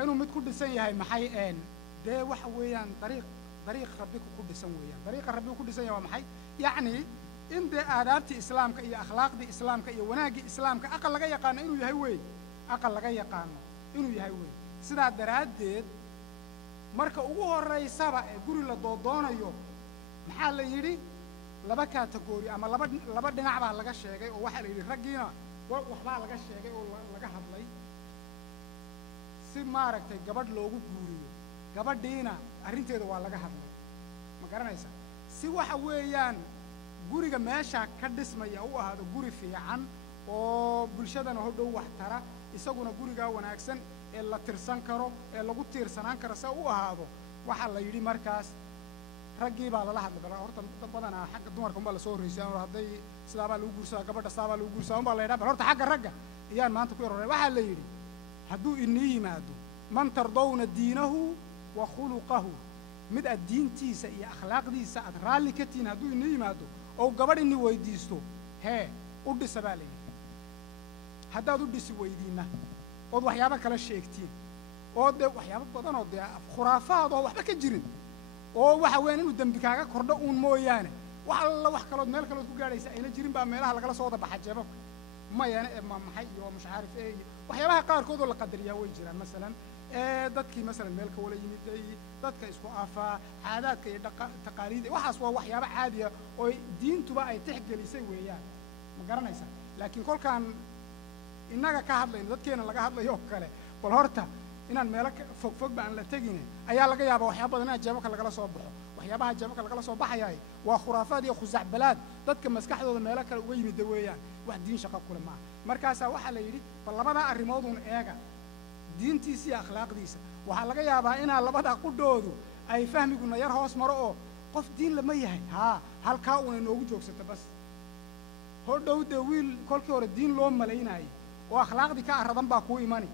وإنه متكون دسني هاي محي إن ده وحويان طريق ربك كل دسن ويان طريق ربك كل دسن يا محي يعني إن ده آدابتي إسلام كأي أخلاق دي إسلام كأي وناجي إسلام كأقل لقى يقان إنه يهوي أقل لقى يقان إنه يهوي سيدا درادد marka ugu horeysaba ee guri la doodoonayo maxaa la yiri laba category ama laba dhinac baa laga sheegay oo waxa la yiri ragiina waxba laga sheegay oo laga hadlay si maaragtay gabadh loogu guuriyo gabadhiina arinteeda waa laga hadlay ma garanaysa si waxa weeyaan guriga meesha ka dhismaya u ahaado guri fiican oo bulshadana hodhow wax tara isaguna guriga wanaagsan ee la tirsan karo ee lagu tiirsanaan karo sa u ahaado waxa la yiri markaas ragii baa la hadlay bal horta dad badan xagga dumarka uma la soo horeysay oo haday sidaaba lagu guursaa gabadha saaba lagu guursaa uma la yiraahdo horta xagga ragga iyaan maanta ku yaray waxa la yiri haduu inii yimaado man tardawna diinahu wa khuluquhu mid diintiisa iyo akhlaaqdiisa ad raali ka tiin haduu inii yimaado oo gabadh inii weydiisto u dhisabaalay haddaad u dhisi weydiina oo waxyaabo kala sheegtiin oo de waxyaabo badan oo de khuraafaad oo waxba ka jirin oo waxa weyn inuu dambi kaaga kordho uun mooyaane wax alla wax kale meel kale ku gaaraysa ayna jirin baa meelaha laga soo wada baxay jeebabka ma yaana ma maxay iyo mush aarif ee waxyaabaha qaar kood oo la qadariyaa way jiraan midalan dadkii midalan meel ka wala yimid dadka isku afaa caadaadka iyo taqaaliid waxaas waa waxyaabo caadi ah oo diintuba ay tixgelisay weeyaan ma garanaysa laakiin kolkaan inaga ka hadlayno dadkeena laga hadlayo kale bal horta inaan meel fog baan la tagin ayaa laga yaabaa waxyaabo badan in jeebabka laga soo baxo waxyaabaha jeebabka laga soo baxayay waa khuraafaad iyo khuzac balaad dadka maskaxdooda meel kale uga yimid weeyaan wax diin shaqo kula ma markaas waxa la yiri bal labada arimood uun eega diintiisa iyo akhlaaqdiisa waxa laga yaabaa in labada qudoodu ay fahmiguna yar hoos maro oo qof diin lama yahay halka uu inoogu joogsato bas hodhow de wiil kolkii hore diin loo maleynay oo akhlaaqdi ka aradan baa ku iimani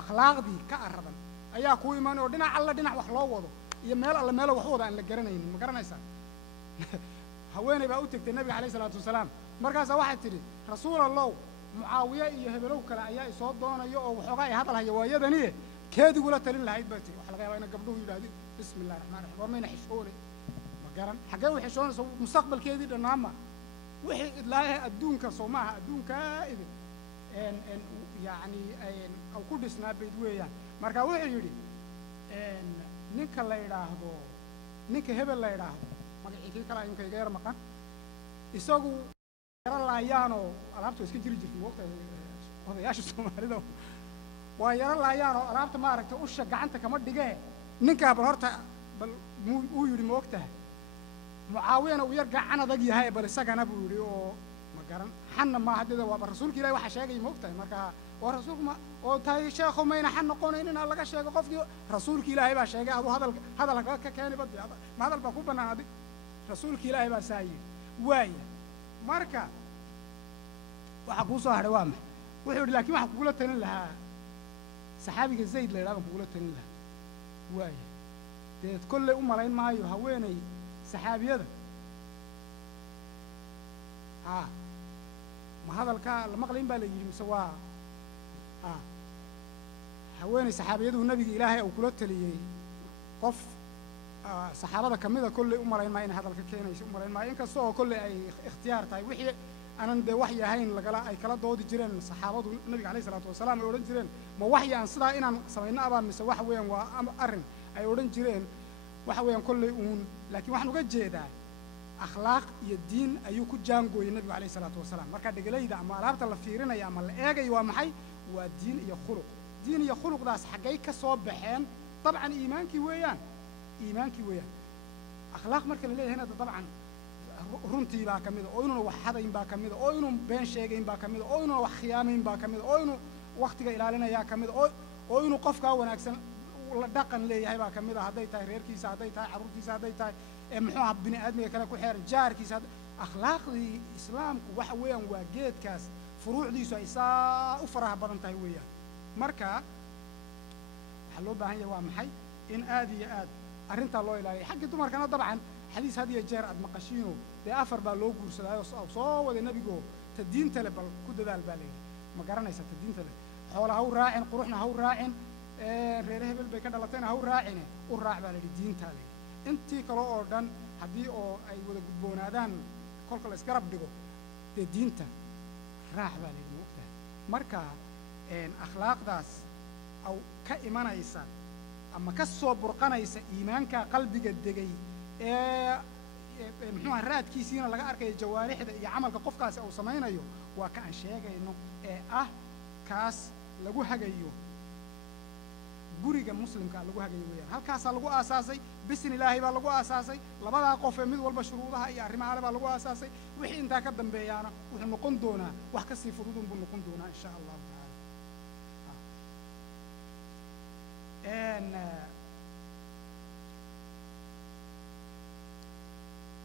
akhlaaqdi ka aradan ayaa ku iimani oo dhinac alla dhinac wax loo wado iyo meel alla meel wax wada aan la garanaynin ma garanaysaa haweeney baa u tagtay nabiga kaleey salaatu wasalaam markaas waxa tiri rasuulallah muaawiya iyo hebelow kale ayaa soo doonayo oo waxooga ay hadal haya waayadani keedigu la talin lahayd baa tiri wax laga yaabaa in gabdhuhu yiraahdo bismillaahir rahmaanir rahiim warmayna xishoole ma garan xagee u xishoonayso mustaqbalkeedii dhanaama wixii ilaahay adduunka Soomaha adduunka idin يعني أو كل سنة بيدويا مركا وحي يري نك الله يراهدو نك هبل الله يراهدو ما كي كلا يمكن غير مكان يسوق يرى الله يانو ألعبته إسكت جري جري وقت هذا ياش السومالي ده ويرى الله يانو ألعبته ما ركت وش جعنت كمان دقيقة نك بالهرتا بل مو يري وقته معاوية ويرجع أنا ضجي هاي بل السجن أبو يري garan xanna ma hadida waa rasuulka Ilaahay waxa sheegay moogtahay marka oo rasuulku ma oo tahay sheekhu ma ina xan noqonayn in laga sheego qofkii rasuulka Ilaahay baa sheegay adu hadal ka keenay bad ma hadal ba ku banaaday rasuulka Ilaahay baa saayay waay marka waxa ku soo haray waa ma wuxuu yiri laakiin waxa kugula talin lahaa saxaabiga Zayd la yiraahdo kugula talin lahaa waay deed kulli u malayn maayo haweenay saxaabiyada ما هذا الكلام المقلين بالي مسوا هواني صحابيده النبي إلهي أو كلت لي قف صحابة كمذا كل أمرين ما إن هذا الكلام أمرين ما إن كسوه كل أي اختيار تاي وحي أنا ده وحي هين لقلا أي كلا دود جيران صحابة النبي عليه الصلاة والسلام يقولون جيران ما وحي عن صدا إن سمعنا أبا مسوا وين وأرن أي يقولون جيران وحوي كل أون لكن وحنا قد جيدا أخلاق يدين أيوك جانجو النبي عليه الصلاة والسلام مركز دجليدا أما رابط الله فيرنا يا مال إيجا يوامحي ودين يخلق دين يخلق ده حقيقة كصوب بحين طبعا إيمانك ويان أخلاق مركز اللي هنا ده طبعا رنتي بقى كمية أو إنه وحدين بقى كمية أو إنه بين شيئين بقى كمية أو إنه وخيامين بقى كمية أو إنه وقت إلى لنا يا كمية أو إنه قف كون أحسن ولا دقن ليه هاي بقى كمية هداي تاي رير كيس هداي تاي عروض كيس هداي تاي محوها بني آدم كلا كحير جار كيس أخلاق الإسلام وحويان وجيت كاس فروع دي سايسا وفرح بدن تهوية مركا حلو بهاي وامحي إن آدي آد أرنت الله إلهي حق دمر كان طبعا حديث هذه الجار أد مقاشينه ده أفر باللوجور سلاي أو صو وده النبي جو تدين تلب كده ذا البالي ما قرنا يسات تدين تلب حول هو راعن قروحنا هو راعن reer hebel bay ka dhalatayna ha u raacine u raac baa la yidhi diintaa la yidhi intii kale oo dhan haddii oo ay wada gudboonaadaan kolka la isgarab dhigo dee diinta raac baa la yidhi moogtahay marka akhlaaqdaas aw ka imanaysa ama ka soo burqanaysa iimaanka qalbiga degay muxuu ahaa raadkiisiina laga arkayo jawaarixda iyo camalka qofkaasi uu samaynayo waa ka aan sheegayno ee ah kaas lagu hagayo guriga muslimka lagu hagayo weeyaan halkaasaa lagu aasaasay bisin ilaahay baa lagu aasaasay labadaa qof ee mid walba shuruudaha iyo arrimaha ale baa lagu aasaasay wixii intaa ka dambeeyaana wuxuu noqon doonaa wax ka sii fududun buu noqon doonaa insha allahu tacaala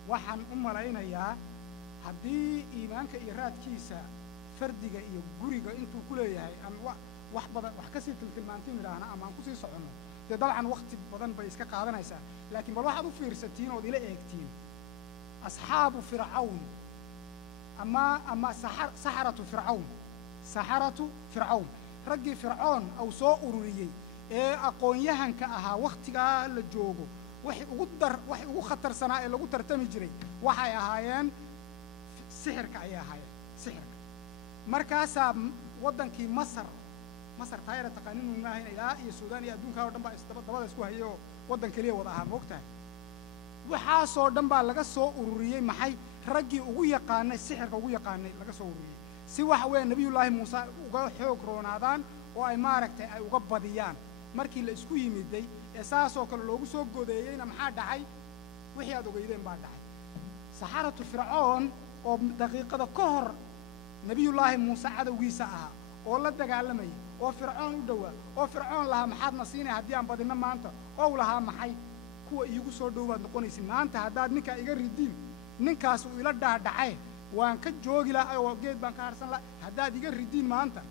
waxaan u malaynayaa haddii iimaanka iyo raadkiisa fardiga iyo guriga intuu ku leeyahay aan wax badan wax ka sii tiltilmaantiin idhaahna ama aan kusii soconno dee dabcan wakti badan bay iska qaadanaysaa laakiin bal waxaad u fiirsatiin ood ila eegtiin asxaabu fircawn ama saxaratu fircawn raggii fircoon au soo ururiyey ee aqoon-yahanka ahaa wakhtigaa la joogo waxay ugu khatarsanaa ee lagu tartami jiray waxay ahaayeen sixirka ayay ahaayeen sixirka markaasaa waddankii masar taayara taqaanin maahayn ilaa iyo suudaan iyo adduunkaa oo dhan baa dabada isku hayay oo waddan keliya wada ahaa moogtahay waxaasoo dhan baa laga soo ururiyey maxay raggii ugu yaqaanay sixirka ugu yaqaanay laga soo ururiyey si waxa weeye nebiyullaahi muuse uga xoog roonaadaan oo ay maaragtay ay uga badiyaan markii la isku yimiday ee saasoo kale loogu soo godeeyeyna maxaa dhacay wixii aad ogeydeen baa dhacay saxaratu fircoon oo daqiiqada ka hor nebiyullaahi muuse cadowgiisa ahaa oo la dagaalamayay oo fircoon u dhowaa oo fircoon lahaa maxaadna siinay haddii aan badinno maanta ow lahaa maxay kuwa iigu soo dhow baad noqonaysin maanta haddaad ninkaa iga ridiin ninkaas uu ila dhaadhacaye waan ka joogi lahaa oo geed baan ka harsan lahaa haddaad iga ridiin maanta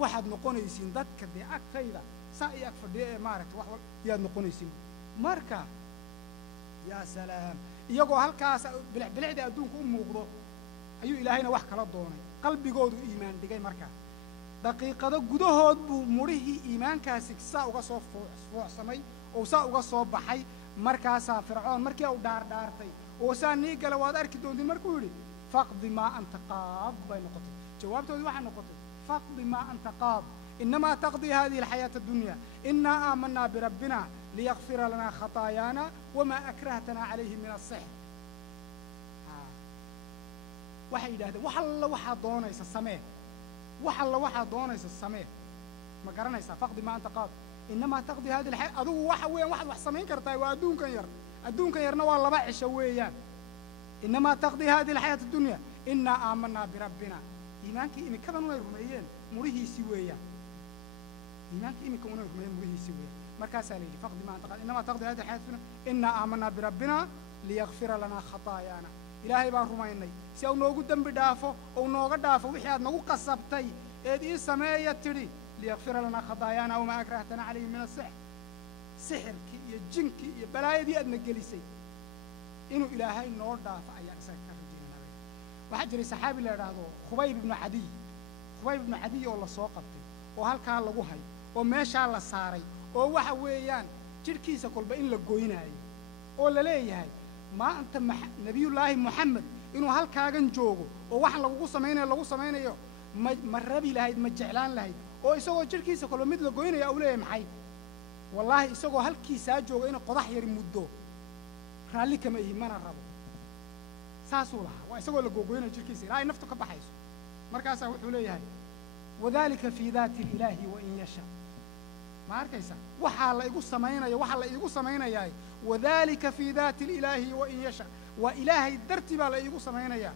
waxaad noqonaysiin dadka dee agtayda saa iyo ag fadhiya ee maaragta wax yaad noqonaysiin marka yaa salaam iyagoo halkaas bilicbilicda adduunka u muuqdo ayuu ilaahayna wax kala doonay qalbigoodu iimaan dhigay markaa daqiiqado gudahood buu mudhihii iimaankaasi saa uga soo foocsamay oo saa uga soo baxay markaasaa fircoon markii uu dhaardhaartay oo saa nii gala waad arki doontiin markuu yidhi faqdi maa anta qaad bay noqotay jawaabtoodii waxaa noqotay faqdi maa anta qaad إنما تقضي هذه الحياة الدنيا إنا آمنا بربنا ليغفر لنا خطايانا وما أكرهتنا عليه من السحر waxay yidhaahdeen wax alla waxaa doonaysa samee wax alla waxaa doonaysa samee ma garanaysaa faqdi maa anta qaad inamaa taqdi hadi alxaya adigu waxa weeyaan waxaad wax samayn kartaa waa adduunkan yarna waa laba cisho weeyaan inamaa taqdi hadi alxayaata addunya inaa aamanaa birabbina iimaankii iminkadan unay rumeeyeen murihiisii weeyaan iimaankii iminka unay rumeeyeen murihiisii weeyaan markaasaa la yidhi faqdi maa anta qaad inamaa taqdi hadi alxayaata addunya inaa aamanaa birabbina liyagfira lanaa khataayaana ilaahay baan rumaynay si uu noogu dembi dhaafo ou nooga dhaafo wixii aad nagu qasabtay eed ii sameeya tidhi liyagfira lanaa khadaayaana wamaa akrahtana calayhi min asixr sixirkii iyo jinkii iyo balaayadii aadna gelisay inuu ilaahay noo dhaafo ayaan isaga ka rajaynaya waxaa jiray saxaabi la idhaahdo khubayb ibnu cadiy oo la soo qabtay oo halkaa lagu hay oo meeshaa la saaray oo waxa weeyaan jidhkiisa kolba in la goynaayo oo la leeyahay maanta nebiyullaahi moxamed inuu halkaagan joogo oo wax lagu samaynayo ma rabi lahayd ma jeclaan lahayd oo isagoo jidhkiisa kolba mid la goynaya uu leeyahay maxay wallaahi isagoo halkiisaa jooga inuu qodax yari muddo raalli kama ihi mana rabo saasuu lahaa waa isagoo la googoynayo jidhkiisa ilaa ay naftu ka baxayso markaasaa wuxuu leeyahay wadalika fii daati ilaahi wain yasha ma arkaysa waxaa la iigu samaynayaa wadalika fii daati ilaahi wain yasha waa ilaahay dartii baa la iigu samaynayaa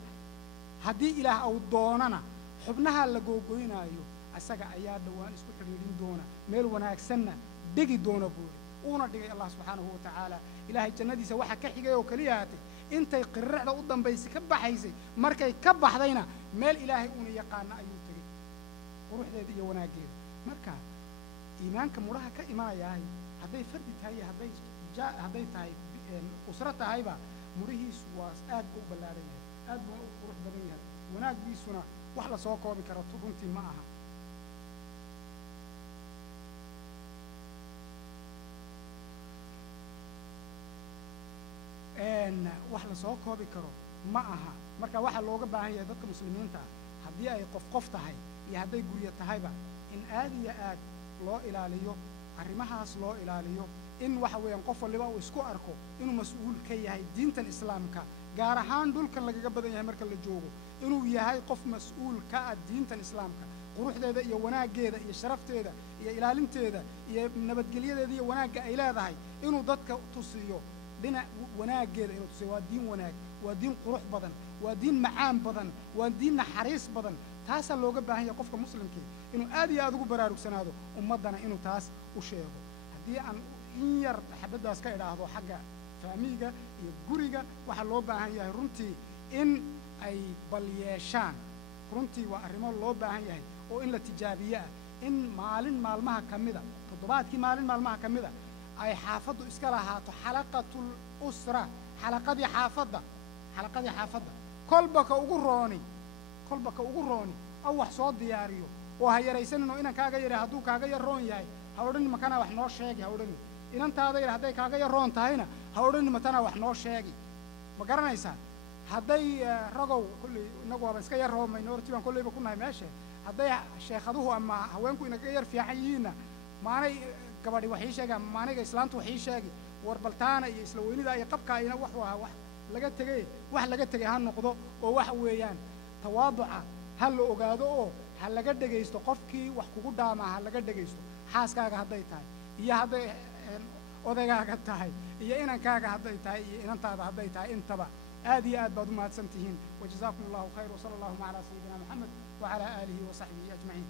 haddii ilaah au doonana xubnaha la googoynaayo asaga ayaa dhowaan isku xidhiidhin doona meel wanaagsanna dhigi doona buuri uuna dhigay allah subxaanahu wa tacaala ilaahay jannadiisa waxa ka xigay oo keliya haatay intay qirricda u dambaysay ka baxaysay markay ka baxdayna meel ilaahay uuna yaqaana ayuu tegey quruxdeeda iyo wanaaggeeda marka iimaanka mudhaha ka imanayahay hadday fardi tahay iyo hadday tahay usro tahayba mudhihiisu waa aad buu u ballaaran yahay aad buu u qurux badan yahay wanaaggiisuna wax la soo koobi karo runtii ma aha wax la soo koobi karo ma aha marka waxa looga baahan yahay dadka muslimiinta haddii ay qof tahay iyo hadday guryo tahayba in aad iyo aad loo ilaaliyo arrimahaas loo ilaaliyo in waxa weeyaan qof waliba uu isku arko inuu mas-uul ka yahay diintan islaamka gaar ahaan dhulkan lagaga badan yahay marka la joogo inuu yahay qof mas-uul ka ah diintan islaamka quruxdeeda iyo wanaaggeeda iyo sharafteeda iyo ilaalinteeda iyo nabadgelyadeeda iyo wanaagga ay leedahay inuu dadka tusiyo dhinac wanaaggeeda inuu tusiyo waa diin wanaag waa diin qurux badan waa diin macaan badan waa diin naxariis badan taasaa looga baahan yahay qofka muslimkii inuu aad iyo aad ugu baraarugsanaado ummaddana inuu taas u sheego haddii aan in yar xabaddaas ka idhaahdo xagga faamiga iyo guriga waxaa loo baahan yahay runtii in ay bal yeeshaan runtii waa arrimo loo baahan yahay oo in la tijaabiye ah in maalin maalmaha ka mida toddobaadkii maalin maalmaha ka mida ay xaafaddu iska lahaato xalaqatul usra xalaqadii xaafadda kolba ka ugu rooni oo wax soo diyaariyo oo ha yaraysaninoo inan kaaga yara hadduu kaaga yar roon yahay ha odhanin makanaa wax noo sheegi ha odhanin inantaada yar hadday kaaga yar roon tahayna ha odhanin matanaa wax noo sheegi ma garanaysaa hadday ragow kolley inagu waaba iska yar roo minority baan kolleyba ku nahay meesha hadday sheekhaduhu ama haweenku inaga yar fiican yihiinna maanay gabadhi wax ii sheegaan maaniga islaantu wax ii sheegi war baltaana iyo isla weynida iyo qabkaa ina wax waa wax laga tegay ha noqdo oo waxa weeyaan tawaaduca ha la ogaado oo ha laga dhegaysto qofkii wax kugu dhaamaa ha laga dhegaysto xaaskaaga hadday tahay iyo hadday odaygaaga tahay iyo inankaaga hadday tahay iyo inantaada hadday tahay intaba aad iyo aad baad u mahadsan tihiin wajazaakum allahu khayr wasala allahuma calaa sayidina maxamed wacalaa aalihi wasaxbihi ajmaciin